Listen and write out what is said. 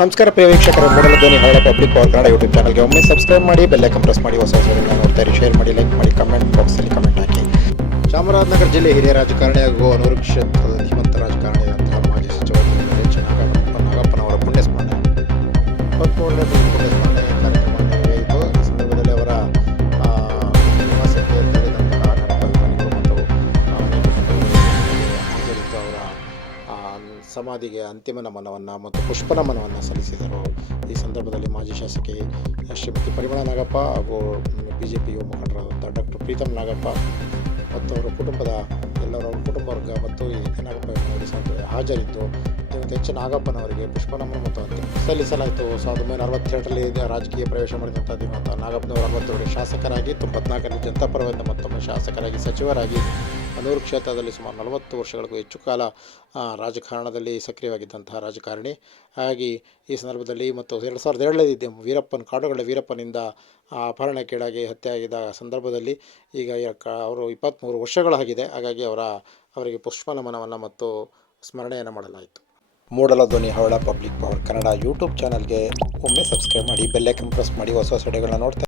ನಮಸ್ಕಾರ ಪ್ರಿಯ ವೀಕ್ಷಕರೇ, ಮೂಡಲ ಧ್ವನಿ ಹರಳ ಪಬ್ಲಿಕ್ ಪವರ್ ಕನ್ನಡ ಯೂಟ್ಯೂಬ್ ಚಾನಲ್ಗೆ ಒಮ್ಮೆ ಸಬ್ಸ್ಕ್ರೈಬ್ ಮಾಡಿ, ಬೆಲ್ ಐಕಾನ್ ಪ್ರೆಸ್ ಮಾಡಿ, ಹೊಸ ವಿಡಿಯೋಗಳನ್ನ ನೋಡ್ತಾ ಇರಿ. ಶೇರ್ ಮಾಡಿ, ಲೈಕ್ ಮಾಡಿ, ಕಮೆಂಟ್ ಬಾಕ್ಸಲ್ಲಿ ಕಮೆಂಟ್ ಹಾಕಿ. ಚಾಮರಾಜನಗರ ಜಿಲ್ಲೆ ಹಿರಿಯ ರಾಜಕಾರಣಿ ಹಾಗೂ ಅನೂರು ಕ್ಷೇತ್ರದ ಧೀಮಂತ ರಾಜಕಾರಣಿಯಾದಂತಹ ಮಾಜಿ ಸಚಿವ ನಾಗಪ್ಪನವರ ಪುಣ್ಯಸ್ಮರಣೆ 24ನೇ ಪುಣ್ಯಸ್ಮರಣೆ ಕಾರ್ಯಕ್ರಮ ನಡೆಯಿತು. ಈ ಸಂದರ್ಭದಲ್ಲಿ ಅವರ ನಿವಾಸಕ್ಕೆ ತೆರಳಿದಂತಹ ನಾಗಪ್ಪ ಮತ್ತು ಹಾಜರಿದ್ದು ಅವರ ಸಮಾಧಿಗೆ ಅಂತಿಮ ನಮನವನ್ನು ಮತ್ತು ಪುಷ್ಪ ನಮನವನ್ನು ಸಲ್ಲಿಸಿದರು. ಈ ಸಂದರ್ಭದಲ್ಲಿ ಮಾಜಿ ಶಾಸಕಿ ಶ್ರೀಮತಿ ಪರಿಮಳ ನಾಗಪ್ಪ ಹಾಗೂ BJP ಯುವ ಮುಖಂಡರಾದಂಥ ಡಾಕ್ಟರ್ ಪ್ರೀತಮ್ ನಾಗಪ್ಪ ಮತ್ತು ಅವರ ಕುಟುಂಬದ ಎಲ್ಲರ ಕುಟುಂಬ ವರ್ಗ ಮತ್ತು ಈ ನಾಗಪ್ಪ ಹಾಜರಿದ್ದು ಎಚ್ ನಾಗಪ್ಪನವರಿಗೆ ಪುಷ್ಪ ನಮನ ಮತ್ತು ಅಂತಿಮ ಸಲ್ಲಿಸಲಾಯಿತು. 1962ರಲ್ಲಿ ರಾಜಕೀಯ ಪ್ರವೇಶ ಮಾಡಿದಂಥ ದಿವಂತ ನಾಗಪ್ಪನವರು 62 ಶಾಸಕರಾಗಿ 94ರಲ್ಲಿ ಜನತಾ ಪರದಿಂದ ಮತ್ತೊಮ್ಮೆ ಶಾಸಕರಾಗಿ ಸಚಿವರಾಗಿ ಅನೂರು ಕ್ಷೇತ್ರದಲ್ಲಿ ಸುಮಾರು 40 ವರ್ಷಗಳಿಗೂ ಹೆಚ್ಚು ಕಾಲ ರಾಜಕಾರಣದಲ್ಲಿ ಸಕ್ರಿಯವಾಗಿದ್ದಂತಹ ರಾಜಕಾರಣಿ. ಹಾಗೆ ಈ ಸಂದರ್ಭದಲ್ಲಿ ಮತ್ತು 2002ರಲ್ಲಿ ಕಾಡುಗಳ ವೀರಪ್ಪನಿಂದ ಅಪಹರಣಕ್ಕೀಡಾಗಿ ಹತ್ಯೆಯಾಗಿದ್ದ ಸಂದರ್ಭದಲ್ಲಿ ಈಗ ಅವರು 23 ವರ್ಷಗಳಾಗಿದೆ. ಹಾಗಾಗಿ ಅವರಿಗೆ ಪುಷ್ಪ ನಮನವನ್ನು ಮತ್ತು ಸ್ಮರಣೆಯನ್ನು ಮಾಡಲಾಯಿತು. ಮೂಡಲ ಧ್ವನಿ ಹವಳ ಪಬ್ಲಿಕ್ ಪವರ್ ಕನ್ನಡ ಯೂಟ್ಯೂಬ್ ಚಾನಲ್ಗೆ ಒಮ್ಮೆ ಸಬ್ಸ್ಕ್ರೈಬ್ ಮಾಡಿ, ಬೆಲ್ ಐಕಾನ್ ಪ್ರೆಸ್ ಮಾಡಿ, ಹೊಸ ವಿಡಿಯೋಗಳನ್ನ ನೋಡ್ತಾ